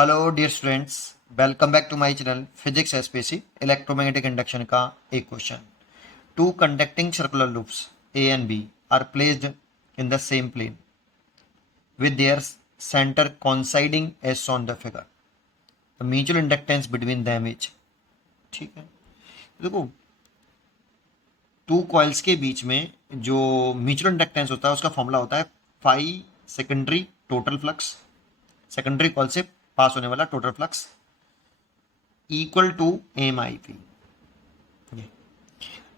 Hello dear students, welcome back to my channel physics SPC electromagnetic induction का एक question. Two conducting circular loops A and B are placed in the same plane with their center coinciding as on the figure. The mutual inductance between them is, ठीक है। देखो, two coils के बीच में जो mutual inductance होता है उसका formula होता है phi secondary total flux, secondary coil से पास होने वाला total flux equal to M I P.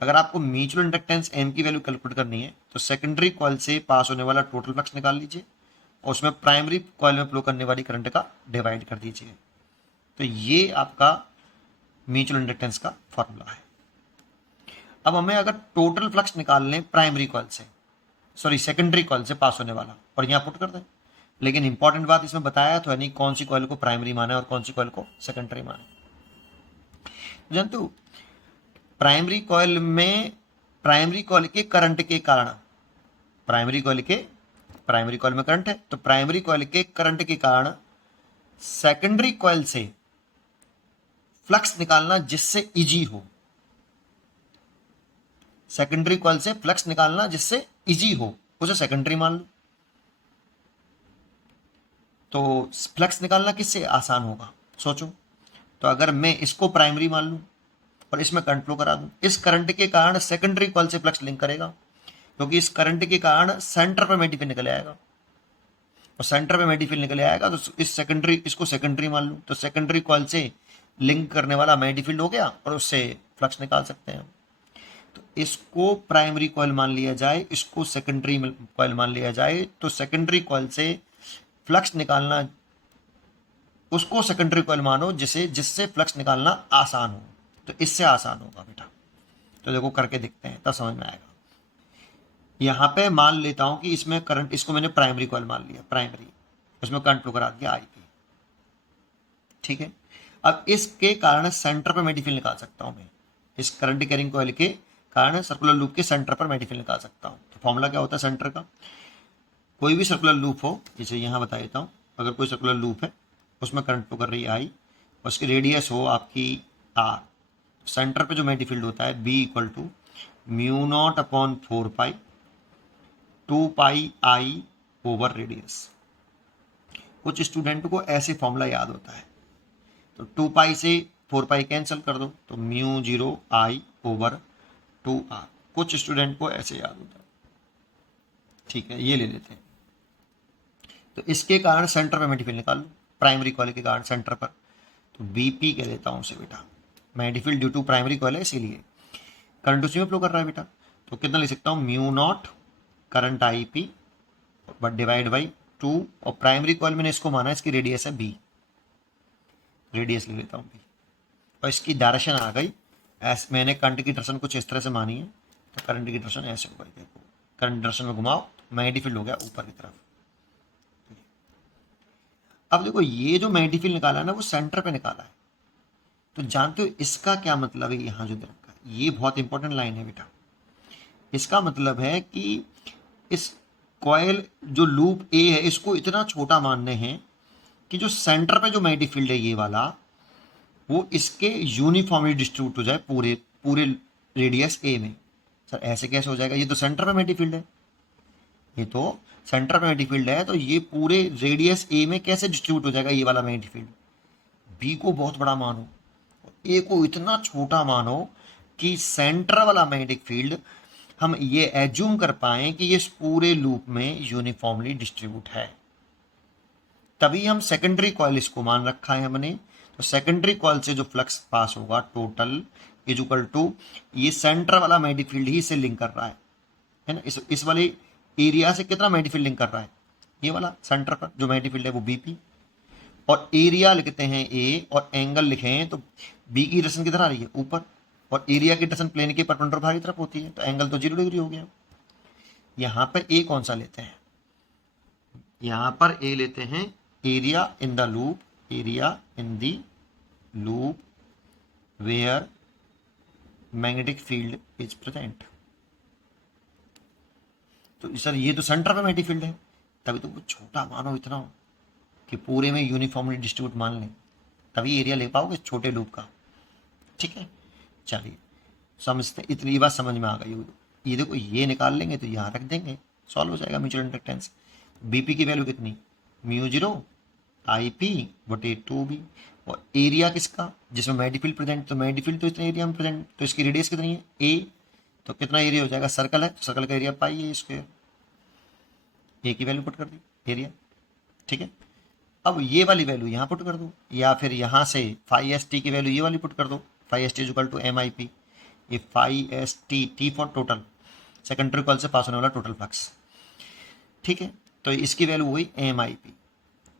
अगर आपको म्यूचुअल इंडक्टेंस एम की वैल्यू कैलकुलेट करनी है तो सेकेंडरी कॉइल से पास होने वाला टोटल फ्लक्स निकाल लीजिए और उसमें प्राइमरी कॉइल में फ्लो करने वाली करंट का डिवाइड कर दीजिए। तो ये आपका म्यूचुअल इंडक्टेंस का फॉर्मूला है। अब हमें अगर टोटल फ्लक्स निकाल लें प्राइमरी कॉइल से, सॉरी सेकेंडरी कॉइल से पास होने वाला, और यहाँ पुट कर दें, लेकिन इंपॉर्टेंट बात इसमें बताया तो है नहीं कौन सी कॉइल को प्राइमरी माने और कौन सी कॉइल को सेकेंडरी माने। जानते हो, प्राइमरी कॉइल में प्राइमरी कॉइल के करंट के कारण, प्राइमरी कॉइल में करंट है तो प्राइमरी कॉइल के करंट के कारण सेकेंडरी कॉइल से फ्लक्स निकालना जिससे इजी हो, सेकेंडरी कॉइल से फ्लक्स निकालना जिससे इजी हो उसे सेकेंडरी मान लो। तो फ्लक्स निकालना किससे आसान होगा सोचो। तो अगर मैं इसको प्राइमरी मान लूं और इसमें करंट फ्लो करा दूं, इस करंट के कारण सेकेंडरी कॉइल से फ्लक्स लिंक करेगा, क्योंकि इस करंट के कारण सेंटर पर मेडिफिल निकल आएगा और सेंटर पे मेडिफिल निकल आएगा। तो इसको सेकेंडरी मान लूं तो सेकेंडरी कॉइल से लिंक करने वाला मेडिफिल हो गया और उससे फ्लक्स निकाल सकते हैं। तो इसको प्राइमरी कॉइल मान लिया जाए, इसको सेकेंडरी कॉइल मान लिया जाए, तो सेकेंडरी कॉइल से फ्लक्स निकालना, उसको सेकेंडरी कॉइल मानो जिससे फ्लक्स निकालना आसान हो। तो इससे आसान होगा बेटा। तो देखो करके देखते हैं तब समझ में आएगा। यहाँ पे मान लेता हूं कि इसमें करंट, इसको मैंने प्राइमरी कॉइल मान लिया, प्राइमरी, उसमें करंट फ्लो करा दिया आई पी, ठीक है। अब इसके कारण सेंटर पर मेडिफिल निकाल सकता हूं मैं, इस करंट कैरिंग कॉइल के कारण सर्कुलर लूप के सेंटर पर मेडिफिल निकाल सकता हूं। तो फॉर्मूला क्या होता है सेंटर का, कोई भी सर्कुलर लूप हो, जैसे यहाँ बता देता हूँ, अगर कोई सर्कुलर लूप है उसमें करंट फ्लो कर रही है आई और उसकी रेडियस हो आपकी आर, सेंटर पे जो मेडिफिल होता है B equal to mu naught upon 4 pi 2 pi I over radius. कुछ स्टूडेंट को ऐसे फॉर्मूला याद होता है, तो 2 पाई से 4 पाई कैंसिल कर दो तो म्यू 0 आई ओवर 2 आर। कुछ स्टूडेंट को ऐसे याद होता है, ठीक है, ये ले लेते हैं। तो इसके कारण सेंटर पे मेडिफिल निकाल लो, प्राइमरी कॉइल के कारण सेंटर पर, तो बीपी कह देता हूं उसे बेटा, मेडिफिल ड्यू टू प्राइमरी कॉइल है इसीलिए करंट उसी में फ्लो कर रहा है बेटा। तो कितना लिख सकता हूँ, mu naught current I P but divide by 2, और प्राइमरी कॉइल मैंने इसको माना, इसकी रेडियस है बी, रेडियस ले लेता हूँ बी, और इसकी डायरेक्शन आ गई ऐसे, मैंने करंट की डायरेक्शन कुछ इस तरह से मानी है, तो करंट की डायरेक्शन ऐसे हो गई, देखो करंट डायरेक्शन में घुमाओ मैग्नीफिल्ड हो गया ऊपर की तरफ। अब देखो ये जो मैग्नीफिल्ड निकाला है ना वो सेंटर पे निकाला है, तो जानते हो इसका क्या मतलब है, यहाँ जो दे रखा है ये बहुत इंपॉर्टेंट लाइन है बेटा। इसका मतलब है कि इस कॉयल जो लूप ए है इसको इतना छोटा मानने हैं कि जो सेंटर पे जो मैग्नेटिक फील्ड है ये वाला, वो इसके यूनिफॉर्मली डिस्ट्रीब्यूट हो जाए पूरे पूरे रेडियस ए में। सर ऐसे कैसे हो जाएगा, ये तो सेंटर पे मैग्नेटिक फील्ड है, ये तो सेंटर पे मैग्नेटिक फील्ड है, तो ये पूरे रेडियस ए में कैसे डिस्ट्रीब्यूट हो जाएगा ये वाला मैग्नेटिक फील्ड। बी को बहुत बड़ा मानो, ए को इतना छोटा मानो कि सेंटर वाला मैग्नेटिक फील्ड हम ये एज्यूम कर पाए कि ये इस पूरे लूप में यूनिफॉर्मली डिस्ट्रीब्यूट है, तभी हम सेकेंडरी कॉइल इसको मान रखा है हमने। तो सेकेंडरी कॉइल से जो फ्लक्स पास होगा टोटल इज इक्वल टू, ये सेंटर वाला मैग्नेटिक फील्ड ही इसे लिंक कर रहा है ना, इस वाले एरिया से कितना मैग्नेटिक फील्ड लिंक कर रहा है, ये वाला सेंटर पर जो मैग्नेटिक फील्ड है वो बीपी, और एरिया लिखते हैं ए और एंगल लिखें तो बी की डायरेक्शन किधर आ रही है ऊपर, और एरिया की डायरेक्शन प्लेन के परपेंडिकुलर बाहर की तरफ होती है, तो एंगल तो 0 डिग्री हो गया। यहाँ पर ए कौन सा लेते हैं, यहाँ पर ए लेते हैं area in the loop, area in the loop where magnetic field is present. तो सर ये तो सेंटर पे मैग्नेटिक फील्ड है, तभी तो वो छोटा मानो इतना कि पूरे में यूनिफॉर्मली डिस्ट्रीब्यूट मान लें, तभी एरिया ले पाओगे छोटे लूप का। ठीक है, चलिए समझते, इतनी बात समझ में आ गई होगी। ये देखो, ये निकाल लेंगे तो यहाँ रख देंगे, सॉल्व हो जाएगा म्यूचुअल इंडक्टेंस। बीपी की वैल्यू कितनी, म्यू जीरो आई पी बटे 2b, और एरिया किसका, जिसमें मैडी फील्ड प्रेजेंट, तो मैडी फील्ड तो इतने एरिया में प्रेजेंट, तो इसकी रेडियस कितनी है ए, तो कितना एरिया हो जाएगा, सर्कल है तो सर्कल का एरिया पाई है स्क्वायर, ए की वैल्यू पुट कर दी एरिया। ठीक है, अब ये वाली वैल्यू यहाँ पुट कर दो, या फिर यहाँ से फाई एस टी की वैल्यू ये वाली पुट कर दो, phi S T equal to M I P, ये phi S T, T for total, secondary coil से पास होने वाला टोटल फ्लक्स। ठीक है, तो इसकी वैल्यू हुई M I P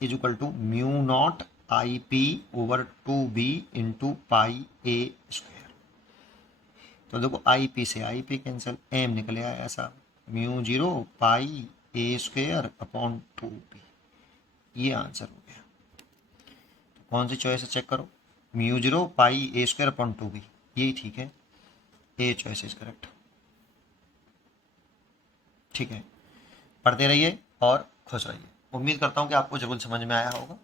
is equal to mu naught I P over 2b into pi A square. तो देखो आई पी से आई पी कैंसिल, एम निकले आया ऐसा, mu zero pi A square upon 2b, ये आंसर हो गया। तो कौन सी चॉइस है चेक करो, mu zero pi A square upon 2b, यही ठीक है, ए चॉइस इज करेक्ट। ठीक है, पढ़ते रहिए और खुश रहिए। उम्मीद करता हूँ कि आपको जरूर समझ में आया होगा।